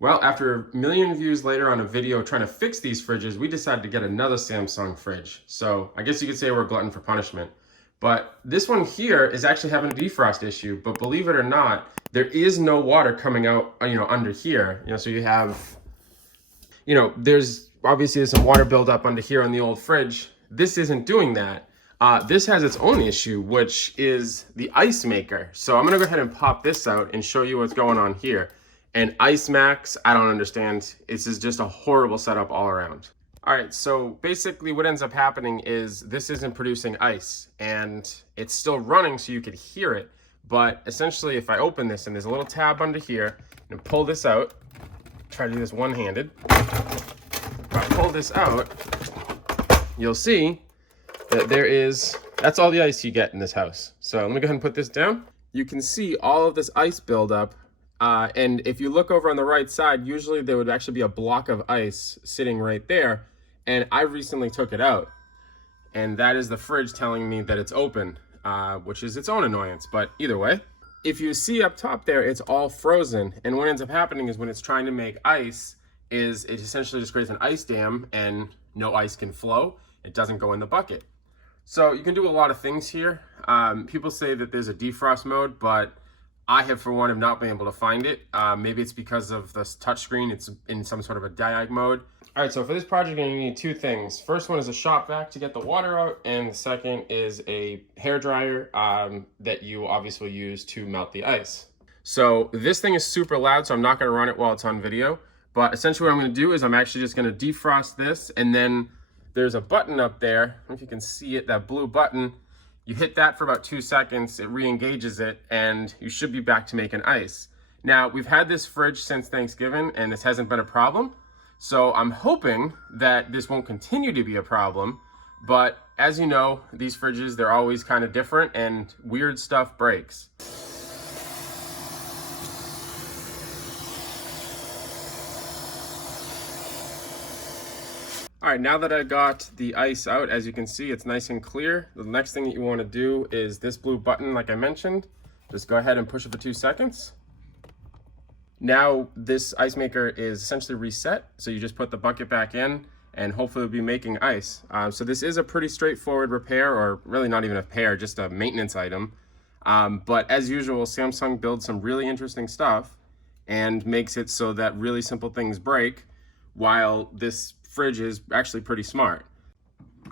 Well, after a million views later on a video trying to fix these fridges, we decided to get another Samsung fridge. So I guess you could say we're a glutton for punishment. But this one here is actually having a defrost issue, but believe it or not, there is no water coming out, under here. So you have, there's obviously some water buildup under here on the old fridge. This isn't doing that. This has its own issue, which is the ice maker. So I'm gonna go ahead and pop this out and show you what's going on here. And Ice Max, I don't understand. This is just a horrible setup all around. All right, so basically what ends up happening is this isn't producing ice and it's still running so you could hear it. But essentially if I open this and there's a little tab under here and pull this out, try to do this one-handed. If I pull this out, you'll see that that's all the ice you get in this house. So let me go ahead and put this down. You can see all of this ice buildup. And if you look over on the right side, usually there would actually be a block of ice sitting right there. And I recently took it out. And that is the fridge telling me that it's open, which is its own annoyance. But either way, if you see up top there, it's all frozen. And what ends up happening is when it's trying to make ice, it essentially just creates an ice dam and no ice can flow. It doesn't go in the bucket. So you can do a lot of things here. People say that there's a defrost mode, but I have, for one, have not been able to find it. Maybe it's because of this touchscreen. It's in some sort of a diag mode. All right, so for this project, you're gonna need two things. First one is a shop vac to get the water out, and the second is a hair dryer that you obviously use to melt the ice. So this thing is super loud, so I'm not gonna run it while it's on video. But essentially what I'm gonna do is I'm actually just gonna defrost this, and then there's a button up there. I don't know if you can see it, that blue button. You hit that for about 2 seconds, it re-engages it, and you should be back to making ice. Now, we've had this fridge since Thanksgiving, and this hasn't been a problem. So I'm hoping that this won't continue to be a problem. But as you know, these fridges, they're always kind of different, and weird stuff breaks. All right, now that I got the ice out, as you can see, it's nice and clear. The next thing that you want to do is this blue button, like I mentioned. Just go ahead and push it for 2 seconds. Now this ice maker is essentially reset. So you just put the bucket back in and hopefully it'll be making ice. So this is a pretty straightforward repair, or really not even a repair, just a maintenance item. But as usual, Samsung builds some really interesting stuff and makes it so that really simple things break, while this fridge is actually pretty smart.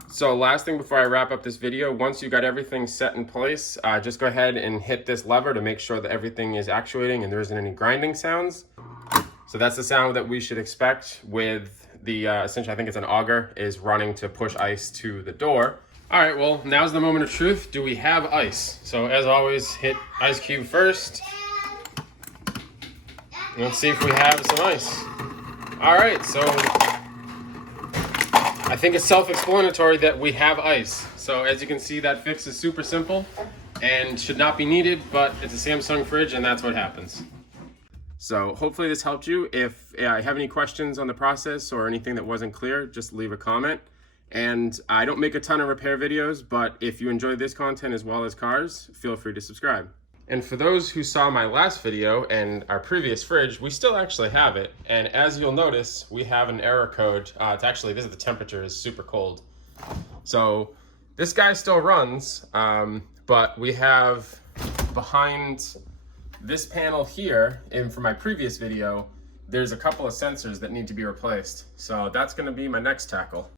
So last thing before I wrap up this video, once you got everything set in place, just go ahead and hit this lever to make sure that everything is actuating and there isn't any grinding sounds. So that's the sound that we should expect with the, essentially I think it's an auger, is running to push ice to the door. All right, well, now's the moment of truth. Do we have ice? So as always, hit ice cube first. Let's see if we have some ice. All right, so I think it's self-explanatory that we have ice. So as you can see, that fix is super simple and should not be needed, but it's a Samsung fridge and that's what happens. So hopefully this helped you. If you have any questions on the process or anything that wasn't clear, just leave a comment. And I don't make a ton of repair videos, but if you enjoy this content as well as cars, feel free to subscribe. And for those who saw my last video and our previous fridge, we still actually have it. And as you'll notice, we have an error code. It's actually, this is the temperature is super cold. So this guy still runs, but we have behind this panel here, and for my previous video, there's a couple of sensors that need to be replaced. So that's gonna be my next tackle.